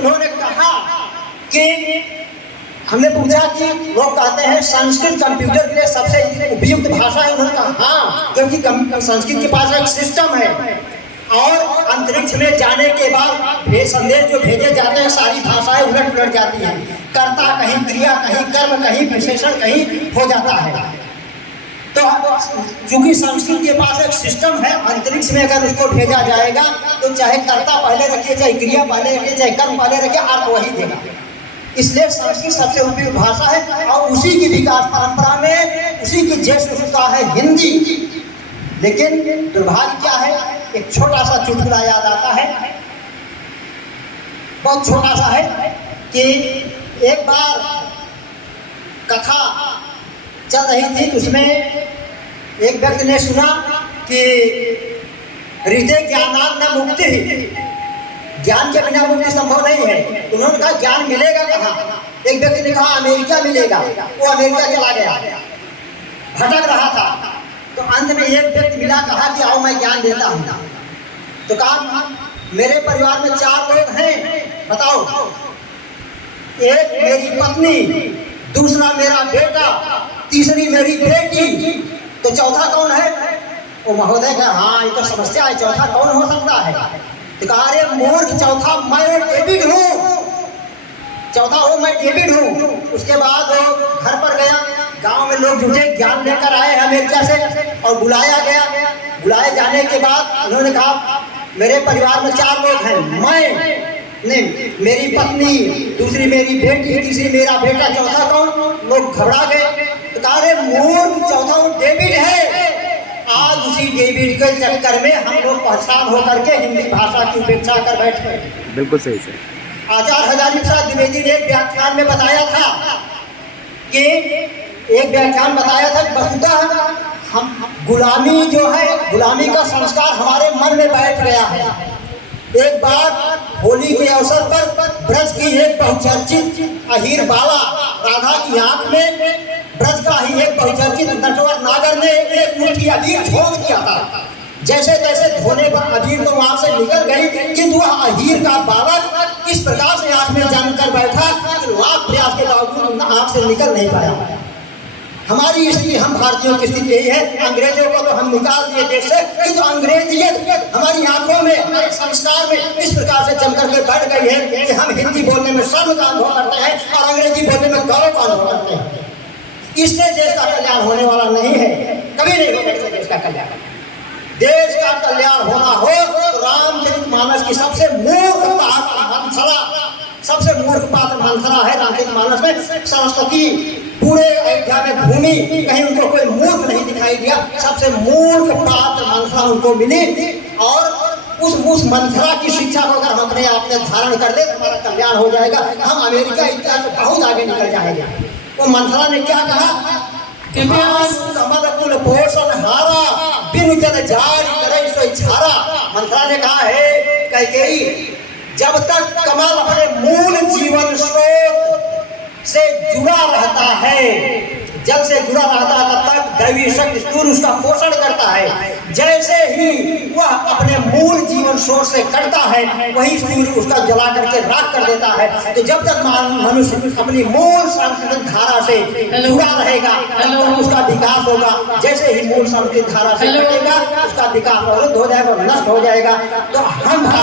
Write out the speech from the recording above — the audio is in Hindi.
उन्होंने कहा कि हमने पूछा कि लोग कहते हैं संस्कृत कंप्यूटर के लिए सबसे उपयुक्त भाषा है। उन्होंने कहा हाँ, क्योंकि संस्कृत के पास एक सिस्टम है और अंतरिक्ष में जाने के बाद संदेश जो भेजे जाते हैं सारी भाषाएं उलट पुलट जाती हैं। कर्ता कहीं क्रिया, कहीं कर्म, कहीं विशेषण, कहीं हो जाता है। तो चूंकि संस्कृत के पास एक सिस्टम है, अंतरिक्ष में अगर उसको भेजा जाएगा तो चाहे कर्ता पहले रखिए, चाहे क्रिया पहले रखिए, चाहे कर्म पहले रखिए, अर्थ वही देगा। इसलिए संस्कृत सबसे उपयुक्त भाषा है और उसी की विकास परंपरा में उसी की ज्येष्ठता है हिंदी। लेकिन दुर्भाग्य क्या है, एक छोटा सा चुटकुला याद आता है, बहुत छोटा सा है कि एक बार कथा चल रही थी, उसमें एक व्यक्ति ने सुना कि हृदय ज्ञानान न मुक्ति, ज्ञान के बिना मुक्ति संभव नहीं है। उन्होंने कहा ज्ञान मिलेगा कहाँ? एक व्यक्ति ने कहा अमेरिका मिलेगा। वो अमेरिका चला गया, भटक रहा था। तो अंत में एक व्यक्ति मिला, कहा कि आओ मैं ज्ञान देता हूँ। तो कहा मेरे परिवार में 4 लोग हैं, बताओ। एक मेरी पत्नी, दूसरा मेरा बेटा, तीसरी मेरी बेटी, तो चौथा कौन है? वो महोदय कहा हाँ ये तो समस्या है, चौथा कौन हो सकता है? तो कहा अरे मूर्ख, चौथा मैं डेविड हूँ, चौथा वो मैं डेविड हूँ। उसके बाद वो घर पर गया, गांव में लोग जुटे, ज्ञान लेकर आए अमेरिका से और बुलाया गया। बुलाए जाने के बाद उन्होंने कहा मेरे परिवार में 4 लोग हैं, मैं नहीं, मेरी पत्नी, दूसरी मेरी बेटी, तीसरी मेरा बेटा, चौथा कौन? लोग घबरा गए। तो कहा अरे मूर्ख, चौथा वो डेविड है। आज उसी डेविड के चक्कर में हम लोग परेशान होकर के हिंदी भाषा की उपेक्षा कर बैठे। बिल्कुल सही से आचार्य हजारी प्रसाद द्विवेदी ने एक व्याख्यान में बताया था कि वस्तुतः हम गुलामी जो है, गुलामी का संस्कार हमारे मन में बैठ गया है। एक बार होली के अवसर पर ब्रज की एक बहुचर्चित अहीर बाला राधा की आंख में ब्रज का ही एक बहुचर्चित नटवर नागर ने एक मुट्ठी अबीर झोंक दिया था। जैसे तैसे धोने पर अबीर तो वहां से निकल गई, किंतु वह अहीर का बालक इस प्रकार से आंख में जमकर बैठा कि लाख प्रयास के बावजूद आंख से निकल नहीं पाया। हमारी स्थिति, हम भारतीयों की स्थिति यही है। अंग्रेजों को तो हम निकाल दिए देश से, किंतु अंग्रेजियत हमारी आंखों में, हमारे संस्कार में इस प्रकार से जम करके बैठ गई है कि हम हिंदी बोलने में शर्म का अनुभव करते हैं और अंग्रेजी बोलने में गौरव का अनुभव करते हैं। इससे देश का कल्याण होने वाला नहीं है, कभी नहीं होगा देश का कल्याण। देश का कल्याण होना हो तो रामचरितमानस की सबसे मूर्ख पात्र मंथरा है। रामचरितमानस में सरस्वती, पूरे अयोध्या में भूमि, कहीं उनको कोई मूर्ख नहीं दिखाई दिया। सबसे मूर्ख पात्र मंथरा उनको मिली और उस मंथरा की शिक्षा को अगर हम अपने आप में धारण कर ले तो हमारा कल्याण हो जाएगा, हम अमेरिका इतिहास में बहुत आगे निकल जाएंगे। वो मंथरा ने क्या कहा कि कमल कुल पोषण हारा, बिन जन जारी करे सो छारा। मंथरा ने कहा है कैकेयी, जब तक कमल अपने मूल जीवन स्रोत से जुड़ा रहता है, जल से जुड़ा रहता है, तब तक दैवी शक्ति सूर्य उसका पोषण करता है। जैसे ही वह अपने मूल जीवन स्रोत से कटता है, वही सूर्य उसका जला करके राख कर देता है। तो जब तक मनुष्य अपनी मूल सांस्कृतिक धारा से जुड़ा रहेगा तब तक उसका विकास होगा। जैसे ही मूल सांस्कृतिक धारा से कटेगा उसका विकास अवरुद्ध हो जाएगा, नष्ट हो जाएगा। तो हम